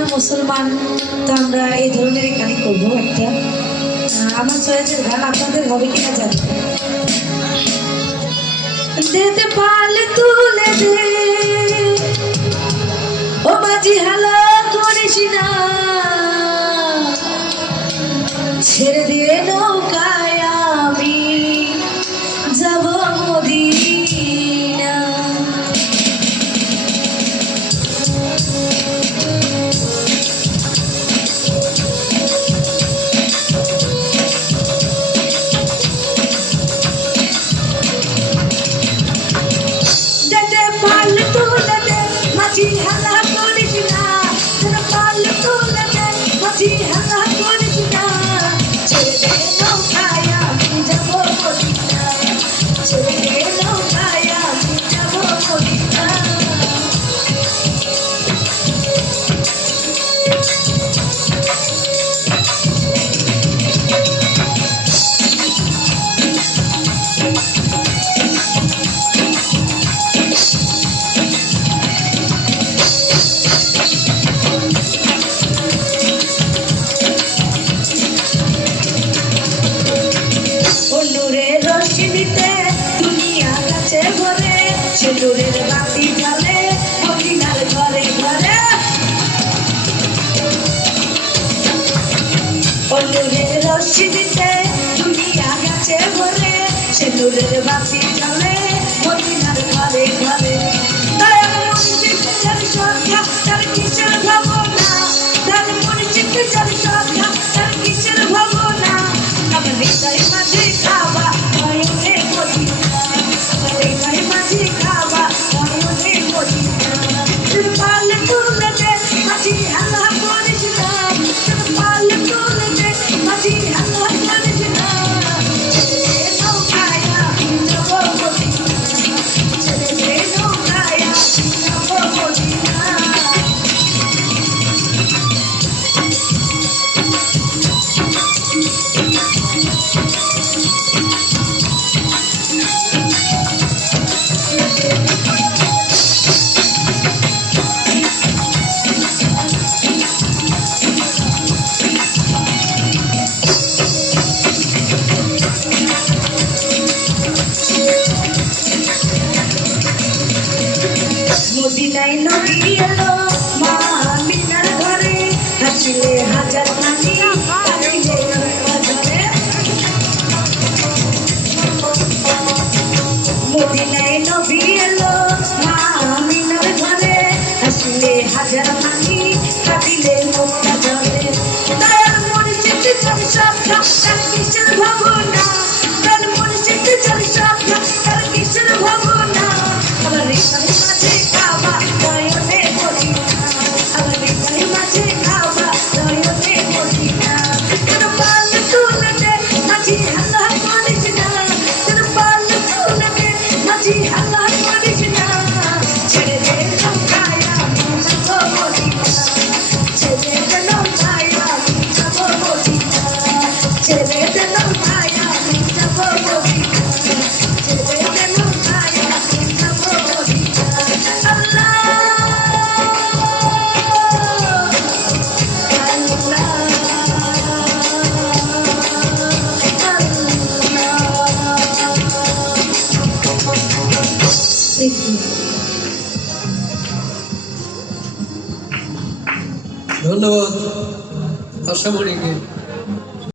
আমরা মুসলমান, তো আমরা এই ধরনের গান করবো একটা। আমার চয়েসের গান আপনাদের হবে কিনা জানি। দেতে পারলে তুলে দে ও মাঝি, হালা করিস না, ছেড়ে দিয়ে নৌকায় আমি যাব মদিনা। দেতে পারলে তুলে দে মাঝি, হালা করিস না, দেতে পারলে তুলে দে মাঝি, হালা করিস না, ছেড়ে দে নৌকায় আমি যাব মদিনা, ছেড়ে দে নৌকায় আমি যাব মদিনা। সিঁদুরের বাতি জ্বলে মদিনার ঘরে ঘরে, নূরের রশ্মি দিতে দুনিয়া গেছে ভরে, সিঁদুরের বাতি জ্বলে মদিনার ঘরে ঘরে। তার কিসের ভাবনা, তার পরিচিত যার সন্ধ্যা, তার কিসের ভাবনা, আমার হৃদয় মাঝে খাওয়া নয়নে মদিনা, আমার হৃদয় মাঝে খাওয়া নয়নে মদিনা। পারলে তুলে দে মাঝি, হালা করিস না, পারলে তুলে দে মাঝি, হালা করিস না, ছেড়ে দে নৌকায় আমি যাব মদিনা, ছেড়ে দে নৌকায় আমি যাব মদিনা। মদিনায় নবী এলো মা আমিনার ঘরে, হাসিলে হাজার পানি কাঁদিলে নৌকা ঝরে। মদিনায় নবী এলো মা আমিনার ঘরে, হাসিলে হাজার পানি কাঁদিলে নৌকা ঝরে। দয়াল পরিচিত যার সন্ধ্যা, তার কিসের ভাবনা, দয়াল পরিচিত যার সন্ধ্যা, তার কিসের ভাবনা, আমার হৃদয় মাঝে খাওয়া নয়নে মদিনা, আমার হৃদয় মাঝে খাওয়া নয়নে মদিনা। তোর পাল তুলে দে মাঝি, হালা করিস না, তোর পাল তুলে দে মাঝি, হালা করিস না, ছেড়ে দে নৌকায় আমি যাব মদিনা, ছেড়ে দে নৌকায় আমি যাব মদিনা, ছেড়ে দে নৌকায় আমি যাব মদিনা, ছেড়ে দে নৌকায় আমি যাব মদিনা। আল্লাহ ধন্যবাদ আশামণিকে।